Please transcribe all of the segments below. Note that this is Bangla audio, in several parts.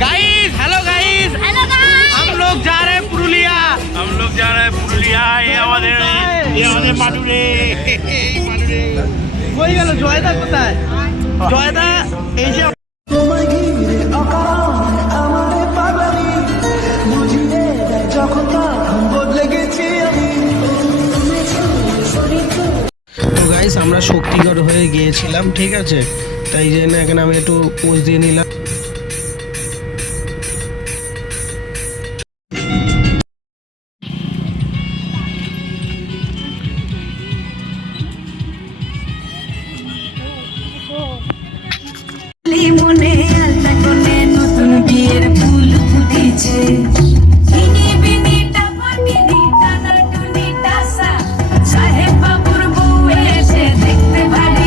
गाइस हेलो गाइस हम लोग जा रहे हैं पुरुलिया। ये हमारे माडुरे कोई गেল জয়দা কোথায়? জয়দা এই যে তো গাইস আমরা শক্তিগড় হয়ে গিয়েছিলাম, ঠিক আছে, তাই জন্য এখানে আমি একটু পোজ দিয়ে নিলাম। মনে আলতা কোণে নতুন বিয়ের ফুল ফুটেছে সাহেব বাবুর বউ এসে দেখতে ভালো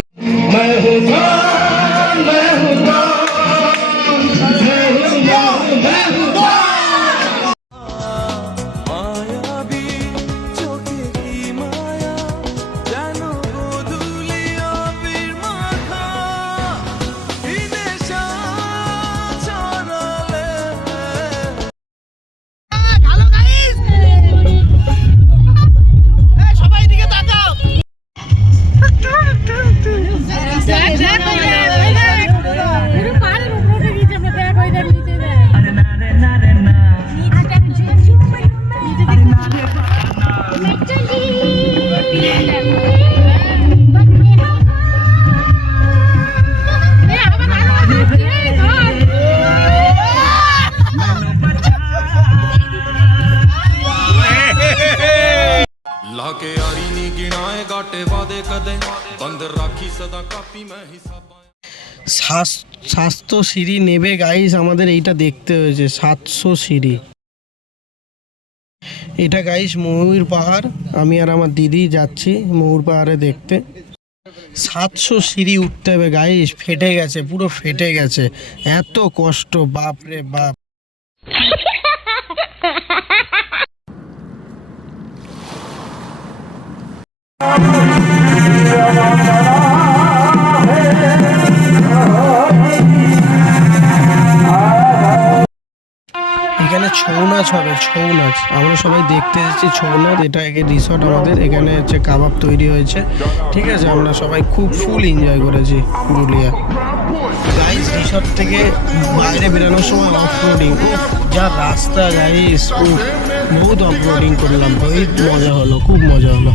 ਲਾਕੇ ਯਾਰੀ ਨਹੀਂ ਗਿਣਾਏ ਘਾਟੇ ਵਾਦੇ ਕਦੇ ਬੰਦ ਰਾਖੀ ਸਦਾ ਕਾਪੀ ਮੈਂ ਹਿਸਾਬਾਂ। স্বাস্থ্য সিঁড়ি নেবে গাইস, আমাদের এইটা দেখতে হয়েছে 700 সিঁড়ি। এটা গাইস ময়ূর পাহাড়, আমি আর আমার দিদি যাচ্ছি ময়ূর পাহাড়ে দেখতে। 700 সিঁড়ি উঠতে হবে গাইস, ফেটে গেছে, পুরো ফেটে গেছে, এত কষ্ট, বাপ রে বাপ। এখানে ছৌ নাচ হবে, ছৌ নাচ আমরা সবাই দেখতে এসেছি ছৌ নাচ। এটা রিসর্ট আমাদের, এখানে হচ্ছে কাবাব তৈরি হয়েছে, ঠিক আছে, আমরা সবাই খুব ফুল এনজয় করেছি পুরুলিয়া। গাইস রিসর্ট থেকে বাইরে বেরোনোর সময় অফ রোডিং, যা রাস্তা গাইস, বহুত অফ রোডিং করলাম, বহুত মজা হলো, খুব মজা হলো।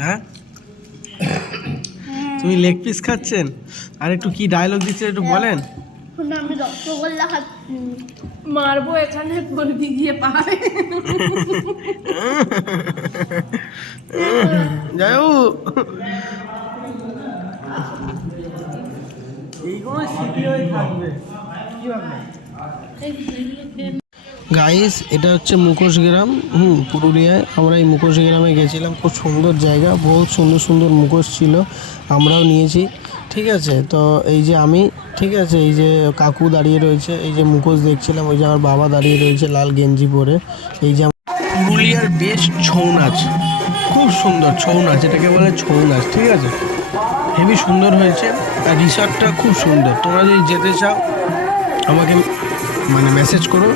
হ্যাঁ তুমি লেগ পিস খাচ্ছেন, আর একটু কি ডায়লগ দিচ্ছে একটু বলেন। আমি রসগোল্লা খাচ্ছি, মারবো এখানে পড়বি গিয়ে পাহাড়ে। যাও এইগুলো স্মৃতি হয়ে থাকবে। গাইস এটা হচ্ছে মুখোশ গ্রাম, পুরুলিয়ায়। আমরা এই মুখোশ গ্রামে গেছিলাম, খুব সুন্দর জায়গা, বহুত সুন্দর সুন্দর মুখোশ ছিল, আমরাও নিয়েছি, ঠিক আছে। তো এই যে আমি, ঠিক আছে, এই যে কাকু দাঁড়িয়ে রয়েছে, এই যে মুখোশ দেখছিলাম, ওই যে আমার বাবা দাঁড়িয়ে রয়েছে লাল গেঞ্জি পরে। এই যে পুরুলিয়ার বেস্ট ছৌ নাচ, খুব সুন্দর ছৌ নাচ, এটাকে বলে ছৌ নাচ, ঠিক আছে, হেবি সুন্দর হয়েছে। আর রিসর্টটা খুব সুন্দর, তোমরা যদি যেতে চাও আমাকে মেসেজ করো,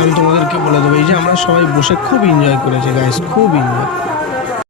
আমি তোমাদেরকে বলে দেবো। এই যে আমরা সবাই বসে খুব এনজয় করেছি গাইস, খুব এনজয়।